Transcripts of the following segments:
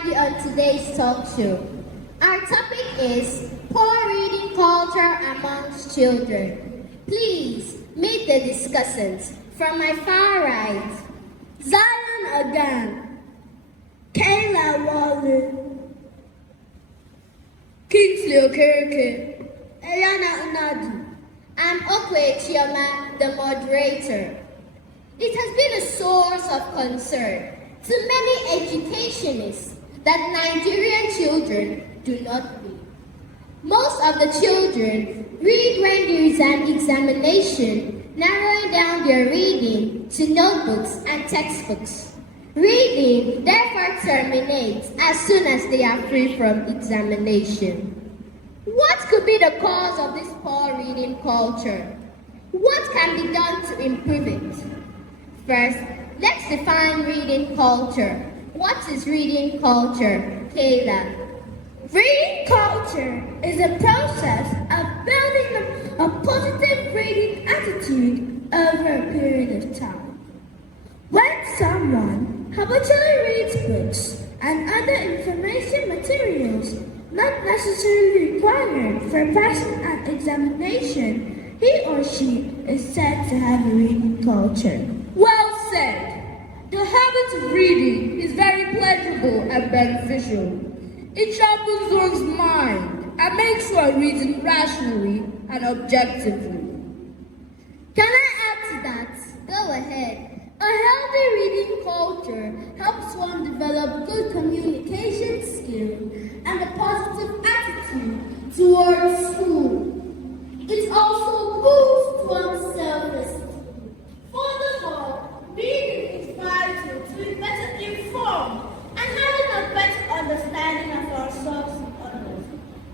have you on today's talk show. Our topic is poor reading culture amongst children. Please meet the discussants. From my far right, Zion Adan, Kayla Wallen, Kingsley Okereke, Eliana Unadu. I'm Okwe Chioma, the moderator. It has been a source of concern to many educationists that Nigerian children do not read. Most of the children read when there is an examination, narrowing down their reading to notebooks and textbooks. Reading therefore terminates as soon as they are free from examination. What could be the cause of this poor reading culture? What can be done to improve it? First, let's define reading culture. What is reading culture? Kayla. Reading culture is a process of building a positive reading attitude over a period of time. When someone habitually reads books and other information materials not necessarily required for passing an examination, he or she is said to have a reading culture. Well said. The habit of reading is very pleasurable and beneficial. It sharpens one's mind and makes one reason rationally and objectively. Can I add to that? Go ahead. A healthy reading culture helps one develop good communication skills and a positive attitude towards school. It also boosts one's self-esteem. Furthermore, reading is vital to be better informed and having a better understanding of ourselves and others.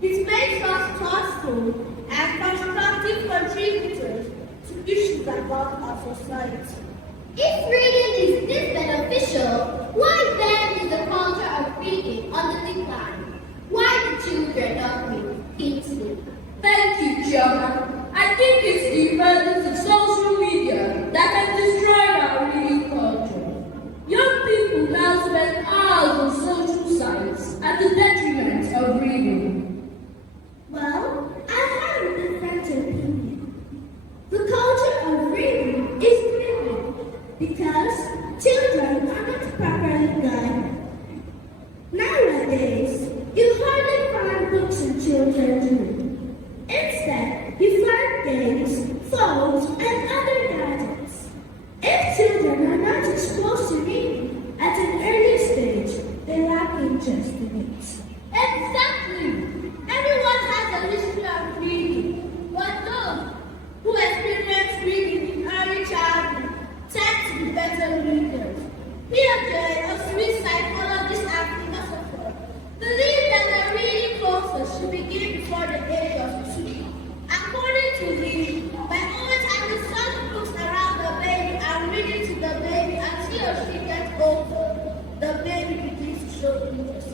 It makes us thoughtful and constructive contributors to issues about our society. If reading is this beneficial, why then is the culture of reading on the decline? Why do children not read? Kingsley. Thank you, Chioma. I think it's the emergence of social media that can destroy our reading culture. Young people now spend hours on social sites at the detriment of reading. Well, I have a different opinion. The culture of reading is growing because children are not properly guided. Nowadays, you hardly find books in children's room. Instead, you find games, phones, and other gadgets. If children are not exposed to reading at an early stage, they lack interest in it. Exactly. Everyone has a history of reading, but those who experience reading in early childhood tend to be better readers. Piaget, a Swiss psychologist and philosopher, believed that the reading process should begin before the age of 2. According to him, by always having some books around the baby and reading to the baby as he or she gets older, the baby begins to show interest.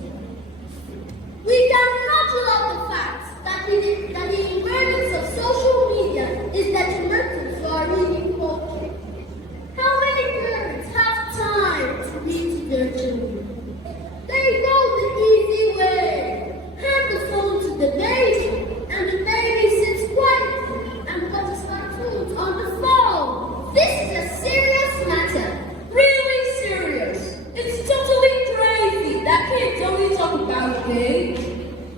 We cannot rule out the fact that the emergence of social media is detrimental to our reading culture. How many parents have time to read to their children? They go the easy way. Hand the phone to the baby, and the baby sits quietly and watches cartoons on the phone. This is a serious matter. Really serious. It's totally crazy that kids only talk about games,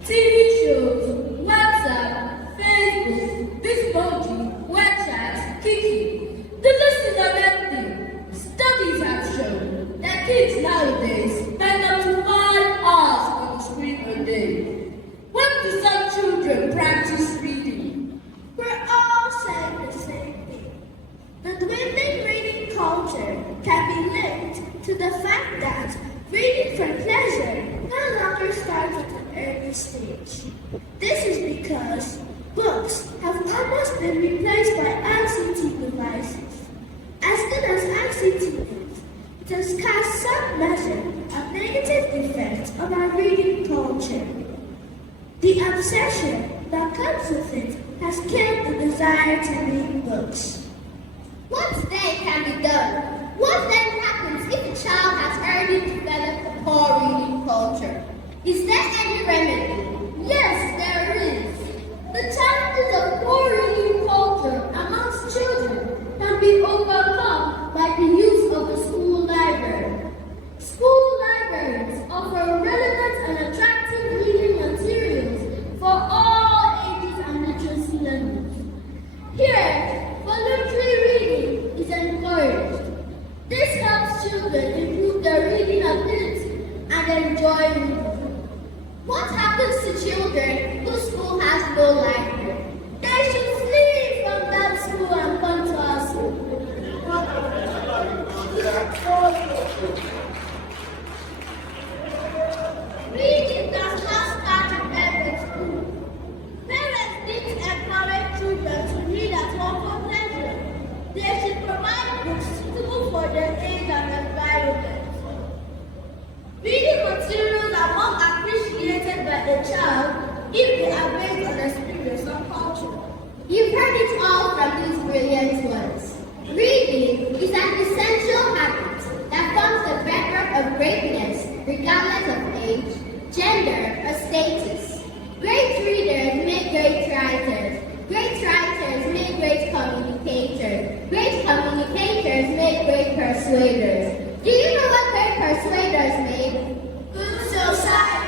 TV shows, WhatsApp, Facebook, Bitmoji, WeChat, Kiki. The list is unending. Studies have shown that kids nowadays spend up to 5 hours on the screen a day. When do some children practice reading? We're all saying the same thing. The dwindling reading culture can be linked to the fact that reading for pleasure no longer starts at an early stage. This is because books have almost been replaced by ICT devices. As good as ICT is, it has cast some measure of negative effects on our reading culture. The obsession that comes with it has killed the desire to read books. What then can be done? What then happens if a child has already developed a poor reading culture? Is there any remedy? Yes, there is. The challenges of poor reading culture amongst children can be overcome by the use of the school library. School libraries offer relevant and attractive reading materials for all ages and literacy levels. Here, voluntary reading is encouraged. This helps children improve their reading ability and enjoy reading. What happens to children whose school has no library? They should flee from that school and come to our school. Reading does not start at every school. Parents need to encourage children to read at home for pleasure. They should provide books suitable for their age and environment. Reading materials are more appreciated by a child if they are based on experience and culture. You've heard it all from these brilliant ones. Reading is an essential habit that forms the bedrock of greatness, regardless of age, gender, or status. Great readers make great writers. Great writers make great communicators. Great communicators make great persuaders. Do you know what great persuaders make? Good society.